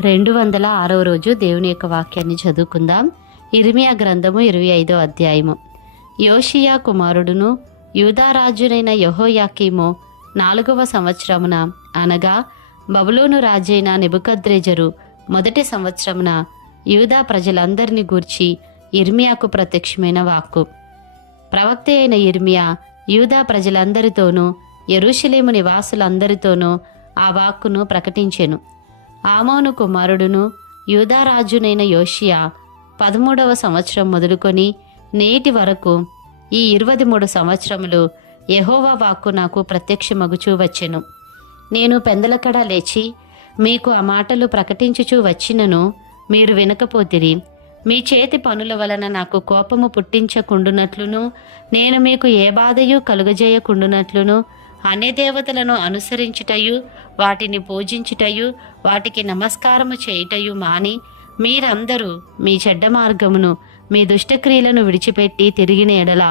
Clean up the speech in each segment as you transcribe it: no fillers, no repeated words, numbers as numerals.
206వ రోజు దేవుని యొక్క వాక్యాన్ని చదువుకుందాం. ఇర్మియా గ్రంథము 25వ అధ్యాయము. యోషియా కుమారుడును యూదారాజునైన యెహోయాకీము 4వ సంవత్సరమున, అనగా బబులోను రాజైన నెబుకద్రెజరు మొదటి సంవత్సరమున యూదా ప్రజలందరినీ గూర్చి ఇర్మియాకు ప్రత్యక్షమైన వాక్కు. ప్రవక్త అయిన ఇర్మియా యూదా ప్రజలందరితోనూ యెరూషలేము నివాసులందరితోనూ ఆ వాక్కును ప్రకటించెను. ఆమోను కుమారుడును యూదారాజునైన యోషియా 13వ సంవత్సరం మొదలుకొని నేటి వరకు ఈ 23 సంవత్సరములు యెహోవా వాక్కు నాకు ప్రత్యక్షమగుచూ వచ్చెను. నేను పెందలకడ లేచి మీకు ఆ మాటలు ప్రకటించుచూ వచ్చినను మీరు వినకపోతిరి. మీ చేతి పనుల వలన నాకు కోపము పుట్టించకుండునట్లును, నేను మీకు ఏ బాధయు కలుగజేయకుండునట్లును, అన్యదేవతలను అనుసరించుటయు, వాటిని పూజించుటయు, వాటికి నమస్కారము చేయుటయు మాని, మీరందరూ మీ చెడ్డ మార్గమును, మీ దుష్టక్రియలను విడిచిపెట్టి తిరిగిన ఎడల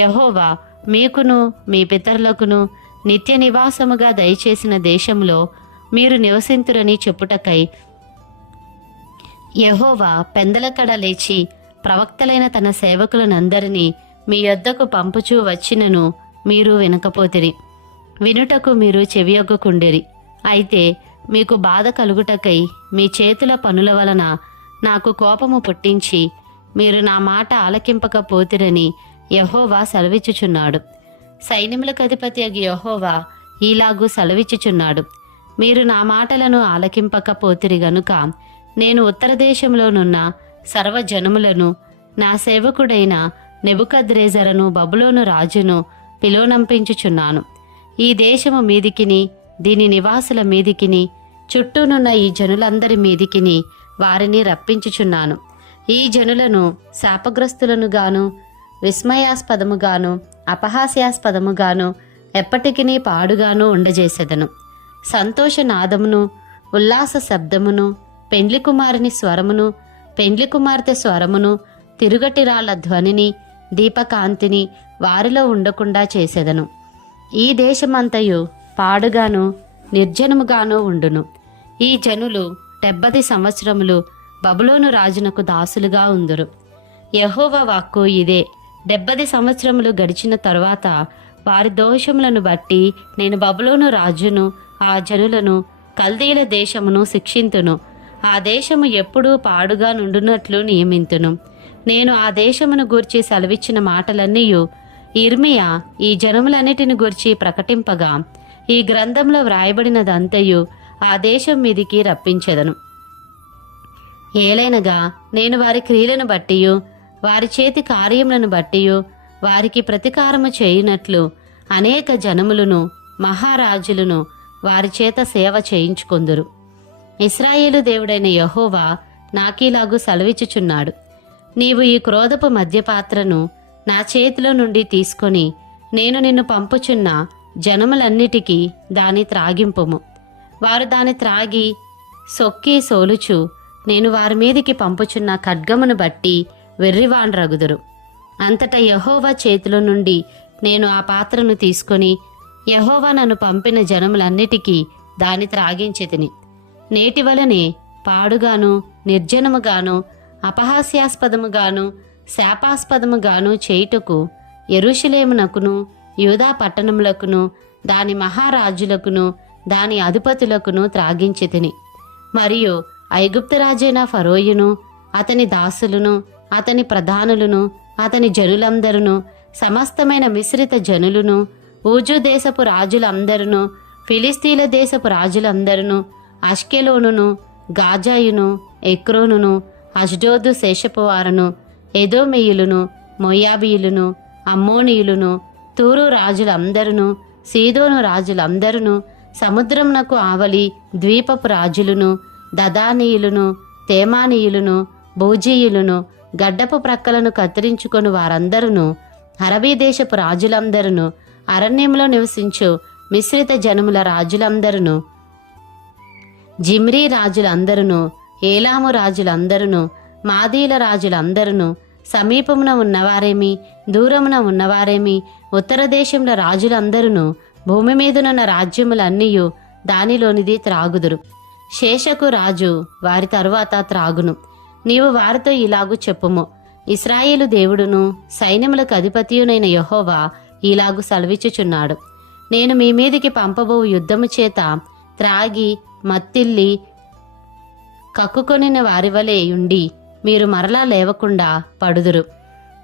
యెహోవా మీకును మీ పితరులకును నిత్య నివాసముగా దయచేసిన దేశంలో మీరు నివసింతురని చెప్పుటకై యెహోవా పెందలకడ లేచి ప్రవక్తలైన తన సేవకులనందరినీ మీ యొద్దకు పంపుచూ వచ్చినను మీరు వినకపోతిరి. వినుటకు మీరు చెవియొగ్గకుండిరి. అయితే మీకు బాధ కలుగుటకై మీ చేతుల పనుల వలన నాకు కోపము పుట్టించి మీరు నా మాట ఆలకింపకపోతిరని యెహోవా సెలవిచ్చుచున్నాడు. సైన్యములకు అధిపతి అగు యెహోవా ఈలాగు సెలవిచ్చుచున్నాడు. మీరు నా మాటలను ఆలకింపకపోతిరి గనుక నేను ఉత్తర దేశంలోనున్న సర్వజనములను నా సేవకుడైన నెబుకద్రెజరును బబులోను రాజును పిలువనంపించుచున్నాను. ఈ దేశము మీదికిని దీని నివాసుల మీదికిని చుట్టూనున్న ఈ జనులందరి మీదికిని వారిని రప్పించుచున్నాను. ఈ జనులను శాపగ్రస్తులను గాను, విస్మయాస్పదముగాను, అపహాస్యాస్పదముగాను, ఎప్పటికినీ పాడుగాను ఉండజేసెదను. సంతోషనాదమును, ఉల్లాస శబ్దమును, పెండ్లి కుమారుని స్వరమును, పెండ్లి కుమార్తె స్వరమును, తిరుగటిరాళ్ల ధ్వనిని, దీపకాంతిని వారిలో ఉండకుండా చేసెదను. ఈ దేశమంతయు పాడుగాను నిర్జనముగాను ఉండును. ఈ జనులు 70 సంవత్సరములు బబులోను రాజునకు దాసులుగా ఉందురు. యెహోవా వాక్కు ఇదే. 70 సంవత్సరములు గడిచిన తరువాత వారి దోషములను బట్టి నేను బబులోను రాజును ఆ జనులను కల్దీల దేశమును శిక్షింతును. ఆ దేశము ఎప్పుడూ పాడుగా నుండునట్లు నియమింతును. నేను ఆ దేశమును గూర్చి సెలవిచ్చిన మాటలన్నీయు ఇర్మియా ఈ జనములన్నిటిని గూర్చి ప్రకటింపగా ఈ గ్రంథంలో వ్రాయబడినదంతయు ఆ దేశం మీదికి రప్పించెదను. ఏలైనగా నేను వారి క్రియలను బట్టియు వారి చేతి కార్యములను బట్టియు వారికి ప్రతీకారము చేయునట్లు అనేక జనములను మహారాజులను వారి చేత సేవ చేయించుకొందురు. ఇశ్రాయేలు దేవుడైన యెహోవా నాకీలాగు సెలవిచ్చుచున్నాడు. నీవు ఈ క్రోధపు మద్యపాత్రను నా చేతిలో నుండి తీసుకొని నేను నిన్ను పంపుచున్న జనములన్నిటికీ దాని త్రాగింపుము. వారు దాని త్రాగి సొక్కి సోలుచు నేను వారి మీదికి పంపుచున్న ఖడ్గమును బట్టి వెర్రివాండ్రగుదురు. అంతటా యెహోవా చేతిలో నుండి నేను ఆ పాత్రను తీసుకొని యెహోవా నన్ను పంపిన జనములన్నిటికీ దాని త్రాగించెతిని. నేటి వలనే పాడుగాను నిర్జనముగాను అపహాస్యాస్పదముగాను శాపాస్పదముగాను చేయుటకు యెరూషలేమునకును యూదా పట్టణములకును దాని మహారాజులకును దాని అధిపతులకును త్రాగించితిని. మరియు ఐగుప్తురాజైన ఫరోయును అతని దాసులను అతని ప్రధానులను అతని జనులందరును సమస్తమైన మిశ్రిత జనులను ఊజు దేశపు రాజులందరును ఫిలిస్తీన్ల దేశపు రాజులందరును అష్కెలోనును గాజాయును ఎక్రోనును అష్డోదు శేషపు వారును ఎదోమీయులను మోయాబీయులను అమ్మోనీయులను తూరు రాజులందరును సీదోను రాజులందరును సముద్రమునకు ఆవలి ద్వీపపు రాజులను దదానీయులను తేమానీయులను బూజీయులను గడ్డపు ప్రక్కలను కత్తిరించుకొని వారందరును అరబీ దేశపు రాజులందరును అరణ్యంలో నివసించు మిశ్రిత జనముల రాజులందరును జిమ్రీ రాజులందరును ఏలాము రాజులందరును మాదీల రాజులందరును సమీపమున ఉన్నవారేమి దూరమున ఉన్నవారేమి ఉత్తర దేశంలో రాజులందరును భూమి మీదనున్న రాజ్యములన్నీయు దానిలోనిది త్రాగుదురు. శేషకు రాజు వారి తరువాత త్రాగును. నీవు వారితో ఇలాగు చెప్పుము, ఇశ్రాయేలు దేవుడును సైన్యములకు అధిపతియునైన యెహోవా ఇలాగు సెలవిచ్చుచున్నాడు, నేను మీ మీదికి పంపబో యుద్ధము చేత త్రాగి మత్తిల్లి కక్కుకొనిన వారి వలె ఉండి మీరు మరలా లేవకుండా పడుదురు.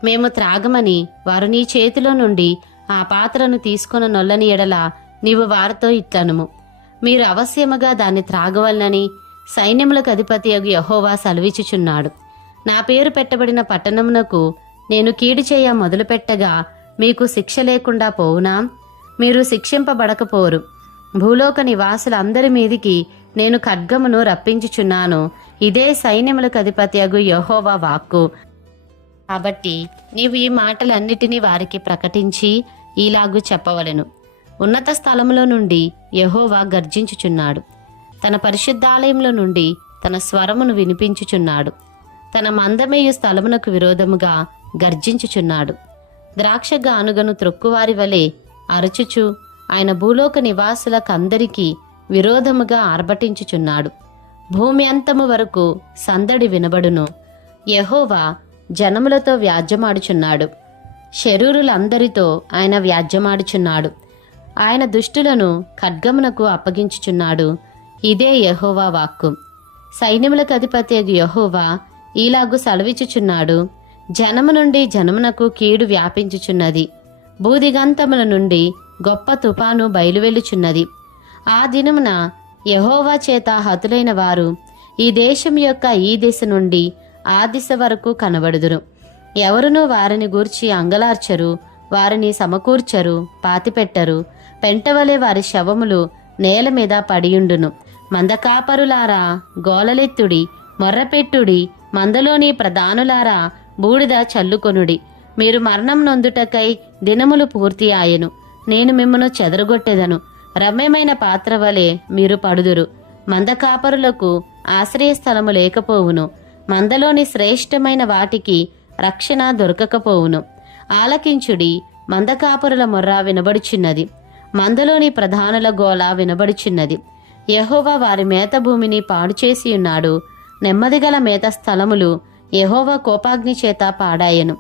మేము త్రాగమని వారు నీ చేతిలో నుండి ఆ పాత్రను తీసుకున్న నొల్లని ఎడల నీవు వారితో ఇట్లనుము, మీరు అవశ్యముగా దాన్ని త్రాగవలనని సైన్యములకు అధిపతియగు యెహోవా సెలవిచ్చుచున్నాడు. నా పేరు పెట్టబడిన పట్టణమునకు నేను కీడు చేయ మొదలుపెట్టగా మీకు శిక్ష లేకుండా పోవునా? మీరు శిక్షింపబడకపోరు. భూలోక నివాసులందరి మీదికి నేను ఖడ్గమును రప్పించుచున్నాను. ఇదే సైన్యములకు అధిపతియగు యెహోవా వాక్కు. కాబట్టి నీవు ఈ మాటలన్నిటినీ వారికి ప్రకటించి ఇలాగు చెప్పవలెను, ఉన్నత స్థలములో నుండి యెహోవా గర్జించుచున్నాడు. తన పరిశుద్ధాలయంలో నుండి తన స్వరమును వినిపించుచున్నాడు. తన మందమేయు స్థలమునకు విరోధముగా గర్జించుచున్నాడు. ద్రాక్ష గానుగను త్రొక్కువారి వలె అరచుచు ఆయన భూలోక నివాసులకందరికీ విరోధముగా ఆర్భటించుచున్నాడు. భూమి అంతము వరకు సందడి వినబడును. యెహోవా జనములతో వ్యాజ్యమాడుచున్నాడు. శరూరులందరితో ఆయన వ్యాజ్యమాడుచున్నాడు. ఆయన దుష్టులను ఖడ్గమునకు అప్పగించుచున్నాడు. ఇదే యెహోవా వాక్కు. సైన్యములకు అధిపతి యెహోవా ఈలాగు సెలవిచ్చుచున్నాడు, జనము నుండి జనమునకు కీడు వ్యాపించుచున్నది. భూదిగంతముల నుండి గొప్ప తుఫాను బయలువెళ్ళుచున్నది. ఆ దినమున యెహోవా చేత హతులైన వారు ఈ దేశం యొక్క ఈ దిశ నుండి ఆ దిశ వరకు కనబడుదురు. ఎవరునూ వారిని గూర్చి అంగలార్చరు, వారిని సమకూర్చరు, పాతిపెట్టరు. పెంటవలే వారి శవములు నేల మీద పడియుండును. మందకాపరులారా గోలలెత్తుడి, మొర్రపెట్టుడి, మందలోని ప్రధానులారా బూడిద చల్లుకొనుడి. మీరు మరణం నొందుటకై దినములు పూర్తి ఆయను. నేను మిమ్మను చెదరగొట్టెదను. రమ్యమైన పాత్ర వలె మీరు పడుదురు. మందకాపరులకు ఆశ్రయస్థలము లేకపోవును. మందలోని శ్రేష్టమైన వాటికి రక్షణ దొరకకపోవును. ఆలకించుడి, మందకాపరుల మొర్ర వినబడుచున్నది. మందలోని ప్రధానుల గోల వినబడుచున్నది. యెహోవా వారి మేత భూమిని పాడు చేసి ఉన్నాడు. నెమ్మదిగల మేత స్థలములు యెహోవా కోపాగ్ని చేత పాడాయను.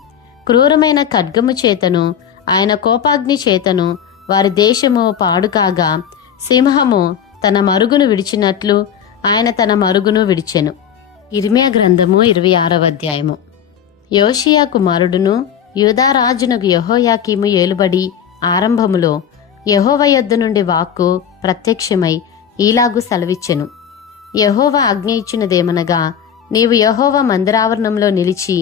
క్రూరమైన ఖడ్గము చేతను ఆయన కోపాగ్ని చేతను వారి దేశము పాడు కాగా, సింహము తన మరుగును విడిచినట్లు ఆయన తన మరుగును విడిచెను. ఇర్మియా గ్రంథము 26వ అధ్యాయము. యోషియా కుమారుడును యూదారాజునకు యెహోయాకీము ఏలుబడి ఆరంభములో యెహోవా యొద్ద నుండి వాక్కు ప్రత్యక్షమై ఈలాగు సెలవిచ్చెను. యెహోవా ఆజ్ఞ ఇచ్చినదేమనగా, నీవు యెహోవా మందిరావరణంలో నిలిచి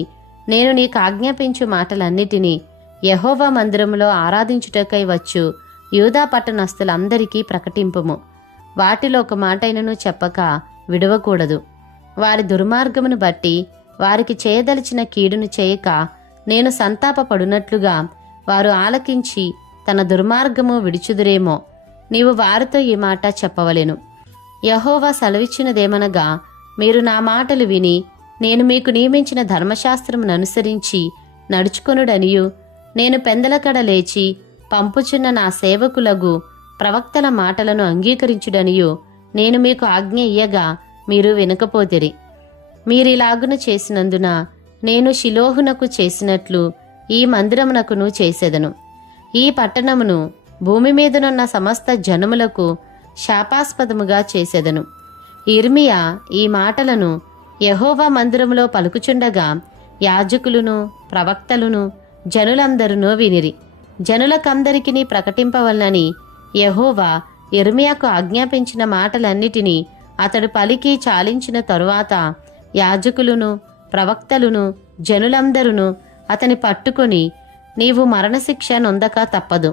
నేను నీకు ఆజ్ఞాపించు మాటలన్నిటినీ యెహోవా మందిరములో ఆరాధించుటకై వచ్చు యూదా పట్టణస్థులందరికీ ప్రకటింపుము. వాటిలో ఒక మాటైనను చెప్పక విడవకూడదు. వారి దుర్మార్గమును బట్టి వారికి చేయదలిచిన కీడును చేయక నేను సంతాపపడునట్లుగా వారు ఆలకించి తన దుర్మార్గము విడిచుదురేమో. నీవు వారితో ఈ మాట చెప్పవలెను. యెహోవా సెలవిచ్చినదేమనగా, మీరు నా మాటలు విని నేను మీకు నియమించిన ధర్మశాస్త్రమును అనుసరించి నడుచుకొనుడనియు, నేను పెందలకడ లేచి పంపుచున్న నా సేవకులగు ప్రవక్తల మాటలను అంగీకరించుడనియు నేను మీకు ఆజ్ఞ ఇయ్యగా మీరు వినకపోతిరి. మీరిలాగును చేసినందున నేను షిలోహునకు చేసినట్లు ఈ మందిరమునకును చేసెదను. ఈ పట్టణమును భూమి మీదనున్న సమస్త జనములకు శాపాస్పదముగా చేసెదను. ఇర్మియా ఈ మాటలను యెహోవా మందిరములో పలుకుచుండగా యాజకులును ప్రవక్తలును జనులందరూ వినిరి. జనులకందరికీ ప్రకటింపవలనని యెహోవా ఇర్మియాకు ఆజ్ఞాపించిన మాటలన్నిటినీ అతడు పలికి చాలించిన తరువాత యాజకులును ప్రవక్తలును జనులందరూ అతని పట్టుకొని, నీవు మరణశిక్ష నొందక తప్పదు.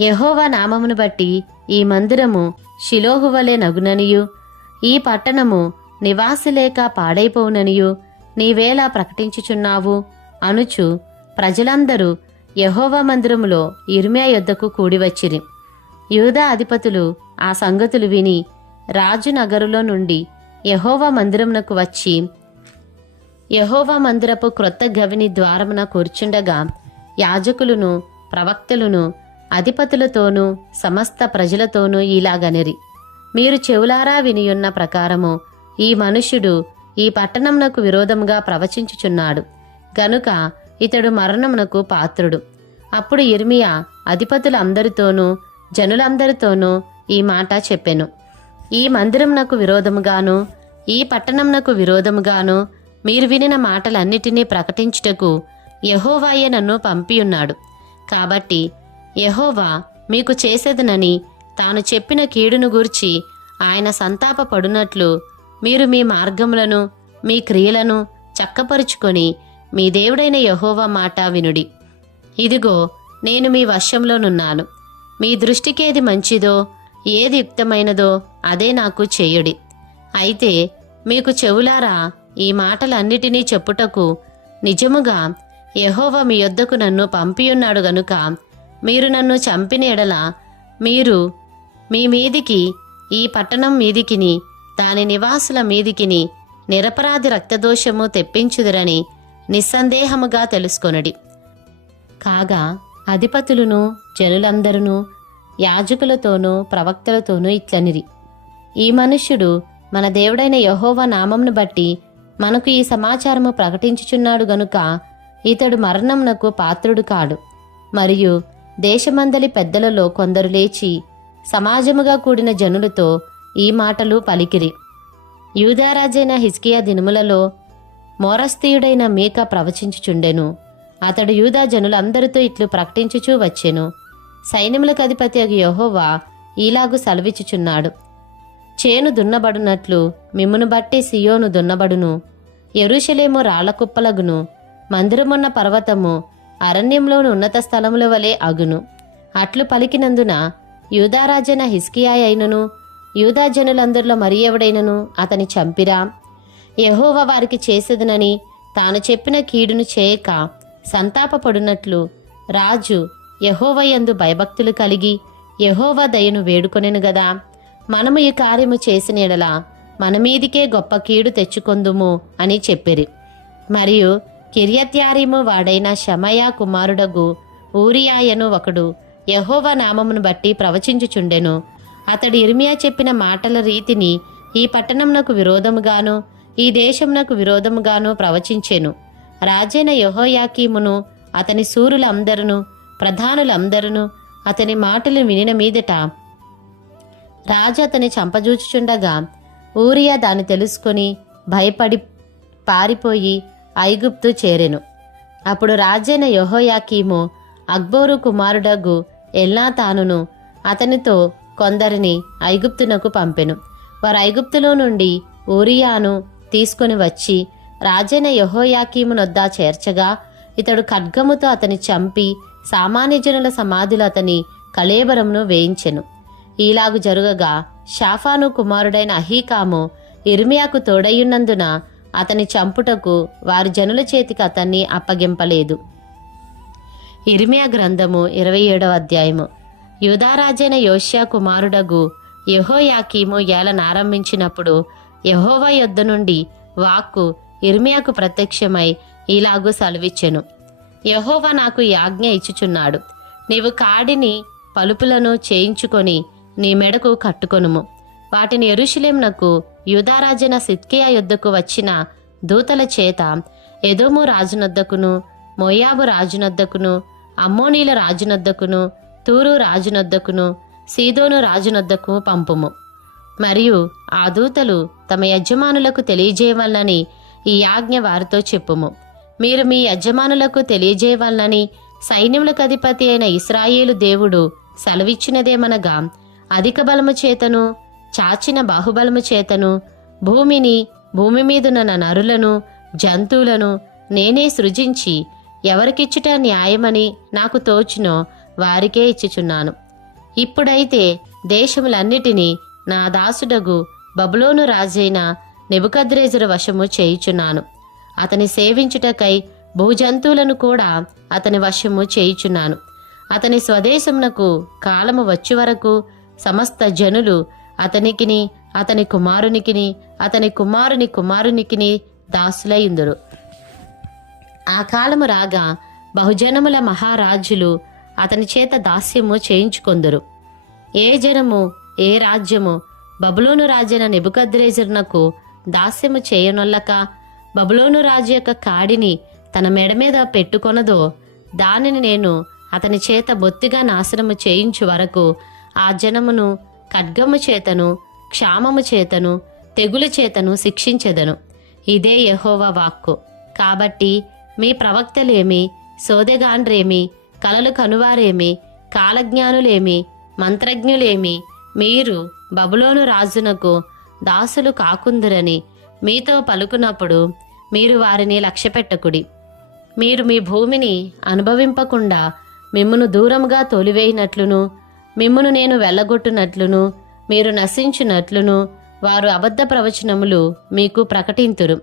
యెహోవా నామమును బట్టి ఈ మందిరము షిలోహు వలె నగుననియు, ఈ పట్టణము నివాసిలేక పాడైపోవుననియు నీవేలా ప్రకటించుచున్నావు అనుచు ప్రజలందరూ యెహోవా మందిరములో ఇర్మియా యొద్దకు కూడివచ్చిరి. యూదా అధిపతులు ఆ సంగతులు విని రాజు నగరులో నుండి యెహోవా మందిరమునకు వచ్చి యెహోవా మందిరపు క్రొత్త గవిని ద్వారమున కూర్చుండగా యాజకులును ప్రవక్తలును అధిపతులతోనూ సమస్త ప్రజలతోనూ ఇలాగనిరి, మీరు చెవులారా వినియున్న ప్రకారము ఈ మనుష్యుడు ఈ పట్టణమునకు విరోధముగా ప్రవచించుచున్నాడు గనుక ఇతడు మరణమునకు పాత్రుడు. అప్పుడు యిర్మీయా అధిపతులందరితోనూ జనులందరితోనూ ఈ మాట చెప్పెను. ఈ మందిరమునకు విరోధముగాను ఈ పట్టణమునకు విరోధముగాను మీరు వినిన మాటలన్నిటినీ ప్రకటించుటకు యెహోవాయే నన్ను పంపియున్నాడు. కాబట్టి యెహోవా మీకు చేసేదనని తాను చెప్పిన కీడును గూర్చి ఆయన సంతాపపడునట్లు మీరు మీ మార్గములను మీ క్రియలను చక్కపరుచుకొని మీ దేవుడైన యెహోవా మాట వినుడి. ఇదిగో నేను మీ వశంలోనున్నాను. మీ దృష్టికేది మంచిదో ఏది యుక్తమైనదో అదే నాకు చేయుడి. అయితే మీకు చెవులారా ఈ మాటలన్నిటినీ చెప్పుటకు నిజముగా యెహోవా మీ యొద్దకు నన్ను పంపియున్నాడు గనుక మీరు నన్ను చంపిన ఎడల మీరు మీ మీదికి ఈ పట్టణం మీదికిని దాని నివాసుల మీదికిని నిరపరాధి రక్తదోషము తెప్పించుదురని నిస్సందేహముగా తెలుసుకొనుడి. కాగా అధిపతులను జనులందరూ యాజకులతోనూ ప్రవక్తలతోనూ ఇట్లనిరి, ఈ మనుష్యుడు మన దేవుడైన యెహోవా నామమును బట్టి మనకు ఈ సమాచారము ప్రకటించుచున్నాడు గనుక ఇతడు మరణమునకు పాత్రుడు కాడు. మరియు దేశమందలి పెద్దలలో కొందరు లేచి సమాజముగా కూడిన జనులతో ఈ మాటలు పలికిరి. యూదారాజైన హిజ్కియా దినములలో మోరస్తీయుడైన మీకా ప్రవచించుచుండెను. అతడు యూదా జనులందరితో ఇట్లు ప్రకటించుచూ వచ్చెను, సైన్యములకు అధిపతి అగు యెహోవా ఈలాగు సెలవిచ్చుచున్నాడు, చేను దున్నబడునట్లు మిమ్మును బట్టి సియోను దున్నబడును, యెరూషలేము రాళ్లకుప్పలగును, మందిరమున్న పర్వతము అరణ్యంలోని ఉన్నత స్థలముల వలె అగును. అట్లు పలికినందున యూదారాజైన హిజ్కియా అయినను యూదా జనులందరిలో మరి ఎవడైనను అతని చంపిరా. యెహోవా వారికి చేసేదనని తాను చెప్పిన కీడును చేయక సంతాపపడునట్లు రాజు యెహోవా యందు భయభక్తులు కలిగి యెహోవా దయను వేడుకొనెను గదా. మనము ఈ కార్యము చేసిన ఎడల మన మీదికే గొప్ప కీడు తెచ్చుకొందుము అని చెప్పిరి. మరియు కిర్యత్యారీము వాడైన షమయా కుమారుడగు ఊరియాయను ఒకడు యెహోవా నామమును బట్టి ప్రవచించుచుండెను. అతడు యిర్మీయా చెప్పిన మాటల రీతిని ఈ పట్టణమునకు విరోధముగాను ఈ దేశమునకు విరోధముగాను ప్రవచించెను. రాజైన యెహోయాకీమును అతని శూరులందరూ ప్రధానులందరూ అతని మాటలు వినిన మీదట రాజు అతని చంపజూచుచుండగా ఊరియా దాన్ని తెలుసుకొని భయపడి పారిపోయి ఐగుప్తు చేరెను. అప్పుడు రాజైన యెహోయాకీము అక్బోరు కుమారుడగు ఎల్నాతానును అతనితో కొందరిని ఐగుప్తునకు పంపెను. వారు ఐగుప్తులో నుండి ఊరియాను తీసుకొని వచ్చి రాజైన యెహోయాకీమునొద్ద చేర్చగా ఇతడు ఖడ్గముతో అతని చంపి సామాన్య జనుల సమాధిలో అతని కళేబరమును వేయించెను. ఈలాగు జరుగగా షాఫాను కుమారుడైన అహీకాము యిర్మీయాకు తోడయ్యున్నందున అతని చంపుటకు వారి జనుల చేతికి అతన్ని అప్పగింపలేదు. యిర్మీయా గ్రంథము 27వ అధ్యాయము. యూదారాజైన యోష్యా కుమారుడగు యెహోయాకీము ఏలనారంభించినప్పుడు యెహోవా యొద్ద నుండి వాక్కు యిర్మీయాకు ప్రత్యక్షమై ఇలాగు సెలవిచ్చెను. యెహోవా నాకు ఈ ఆజ్ఞ ఇచ్చుచున్నాడు, నీవు కాడిని పలుపులను చేయించుకొని నీ మెడకు కట్టుకొనుము. వాటిని యెరూషలేమునకు యూదారాజైన సిద్కియా యొద్దకు వచ్చిన దూతల చేత ఎదోము రాజునొద్దకును మోయాబు రాజునొద్దకును అమ్మోనీల రాజునొద్దకును తూరు రాజునొద్దకును సీదోను రాజునొద్దకు పంపుము. మరియు ఆ దూతలు తమ యజమానులకు తెలియజేయవలనని ఈ ఆజ్ఞ వారితో చెప్పుము. మీరు మీ యజమానులకు తెలియజేయవలనని సైన్యములకు అధిపతి అయిన ఇశ్రాయేలు దేవుడు సెలవిచ్చినదేమనగా, అధిక బలము చేతను చాచిన బాహుబలము చేతను భూమిని భూమి మీదున్న నరులను జంతువులను నేనే సృజించి ఎవరికిచ్చుట న్యాయమని నాకు తోచునో వారికే ఇచ్చుచున్నాను. ఇప్పుడైతే దేశములన్నిటినీ నా దాసుడగు బబులోను రాజైన నెబుకద్రెజరు వశము చేయుచున్నాను. అతని సేవించుటకై భూజంతువులను కూడా అతని వశము చేయుచున్నాను. అతని స్వదేశమునకు కాలము వచ్చి వరకు సమస్త జనులు అతనికిని అతని కుమారునికిని అతని కుమారుని కుమారునికిని దాసులైందురు. ఆ కాలము రాగా బహుజనముల మహారాజులు అతని చేత దాస్యము చేయించుకొందురు. ఏ జనము ఏ రాజ్యము బబులోను రాజైన నెబుకద్రెజరునకు దాస్యము చేయనొల్లక బబులోను రాజు యొక్క కాడిని తన మెడ మీద పెట్టుకొనదో దానిని నేను అతని చేత బొత్తిగా నాశనము చేయించు వరకు ఆ జనమును ఖడ్గము చేతను క్షామము చేతను తెగులు చేతను శిక్షించెదను. ఇదే యెహోవా వాక్కు. కాబట్టి మీ ప్రవక్తలేమి, సోదెగాండ్రేమి, కలలు కనువారేమి, కాలజ్ఞానులేమి, మంత్రజ్ఞులేమి, మీరు బబులోను రాజునకు దాసులు కాకుందురని మీతో పలుకున్నప్పుడు మీరు వారిని లక్ష్యపెట్టకుడి. మీరు మీ భూమిని అనుభవింపకుండా మిమ్మును దూరంగా తోలివేయినట్లును, మిమ్మును నేను వెళ్ళగొట్టునట్లును, మీరు నశించినట్లును వారు అబద్ధ ప్రవచనములు మీకు ప్రకటింతురు.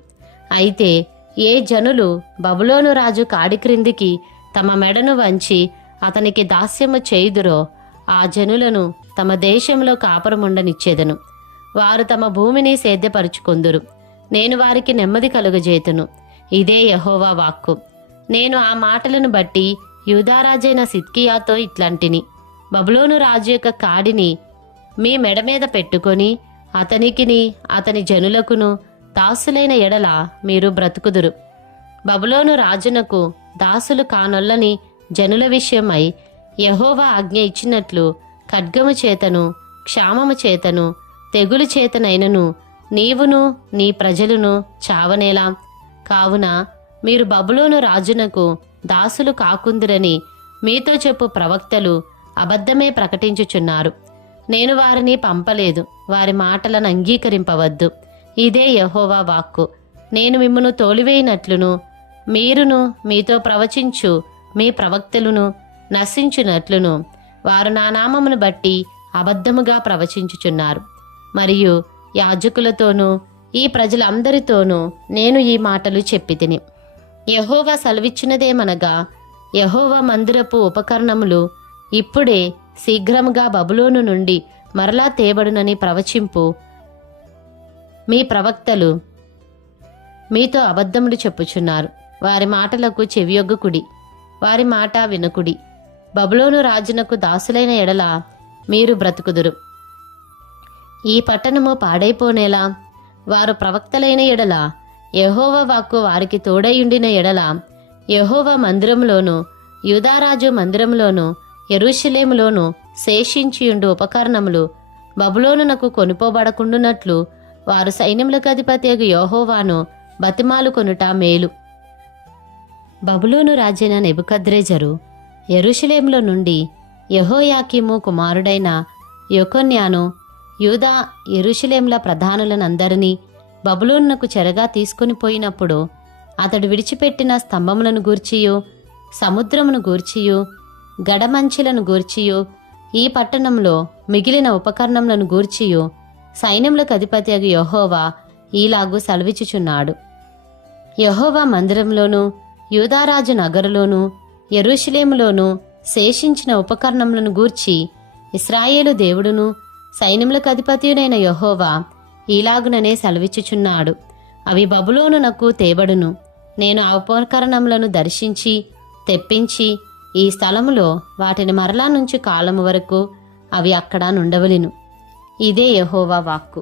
అయితే ఏ జనులు బబులోను రాజు కాడి క్రిందికి తమ మెడను వంచి అతనికి దాస్యము చేయుదురో ఆ జనులను తమ దేశంలో కాపురముండనిచ్చేదను. వారు తమ భూమిని సేద్యపరుచుకొందురు. నేను వారికి నెమ్మది కలుగజేతును. ఇదే యెహోవా వాక్కు. నేను ఆ మాటలను బట్టి యూదారాజైన సిద్కియాతో ఇట్లంటిని, బబులోను రాజు యొక్క కాడిని మీ మెడ మీద పెట్టుకొని అతనికిని అతని జనులకును దాసులైన ఎడల మీరు బ్రతుకుదురు. బబులోను రాజునకు దాసులు కానొల్లని జనుల విషయమై యెహోవా ఆజ్ఞ ఇచ్చినట్లు ఖడ్గము చేతను క్షామము చేతను తెగులు చేతనైనను నీవును నీ ప్రజలును చావనేలా. కావున మీరు బబులోను రాజునకు దాసులు కాకుందురని మీతో చెప్పు ప్రవక్తలు అబద్ధమే ప్రకటించుచున్నారు. నేను వారిని పంపలేదు, వారి మాటలను అంగీకరింపవద్దు. ఇదే యెహోవా వాక్కు. నేను మిమ్మును తోలివేయినట్లును మీరును మీతో ప్రవచించు మీ ప్రవక్తలును నశించునట్లును వారు నా నామమును బట్టి అబద్ధముగా ప్రవచించుచున్నారు. మరియు యాజకులతోనూ ఈ ప్రజలందరితోనూ నేను ఈ మాటలు చెప్పితిని. యెహోవా సెలవిచ్చినదేమనగా, యెహోవా మందిరపు ఉపకరణములు ఇప్పుడే శీఘ్రముగా బబులోను నుండి మరలా తేబడునని ప్రవచింపు. మీ ప్రవక్తలు మీతో అబద్ధములు చెప్పుచున్నారు. వారి మాటలకు చెవియొగ్గుకుడి, వారి మాట వినకుడి. బబులోను రాజునకు దాసులైన ఎడల మీరు బ్రతుకుదురు. ఈ పట్టణము పాడైపోనేలా వారు ప్రవక్తలైన ఎడల యెహోవా వాక్కు వారికి తోడైయుండిన ఎడల యెహోవా మందిరంలోను యూదారాజు మందిరంలోను యెరూషలేములోను శేషించియుండు ఉపకరణములు బబులోనునకు కొనుపోబడకుండునట్లు వారు సైన్యములకు అధిపతియగు యెహోవాను బతిమాలు కొనుట మేలు. బబులోను రాజైన నెబుకద్రెజరు యెరూషలేములో నుండి యెహోయాకీము కుమారుడైన యెకొన్యాను యూదా యెరూషలేముల ప్రధానులనందరినీ బబులోనునకు చెరగా తీసుకుని పోయినప్పుడు అతడు విడిచిపెట్టిన స్తంభములను గూర్చియు సముద్రమును గూర్చియు గడమంచిలను గూర్చియు ఈ పట్టణంలో మిగిలిన ఉపకరణములను గూర్చియు సైన్యములకు అధిపతియగు యెహోవా ఈలాగు సెలవిచ్చుచున్నాడు. యెహోవా మందిరంలోను యూదారాజు నగరులోను యెరూషలేములోను శేషించిన ఉపకరణములను గూర్చి ఇశ్రాయేలు దేవుడును సైన్యములకు అధిపతియునైన యెహోవా ఈలాగుననే సెలవిచ్చుచున్నాడు. అవి బబులోనునకు తేబడును. నేను ఆ ఉపకరణములను దర్శించి తెప్పించి ఈ స్థలములో వాటిని మరలా నుంచి కాలము వరకు అవి అక్కడ నుండవలెను. ఇదే యెహోవా వాక్కు.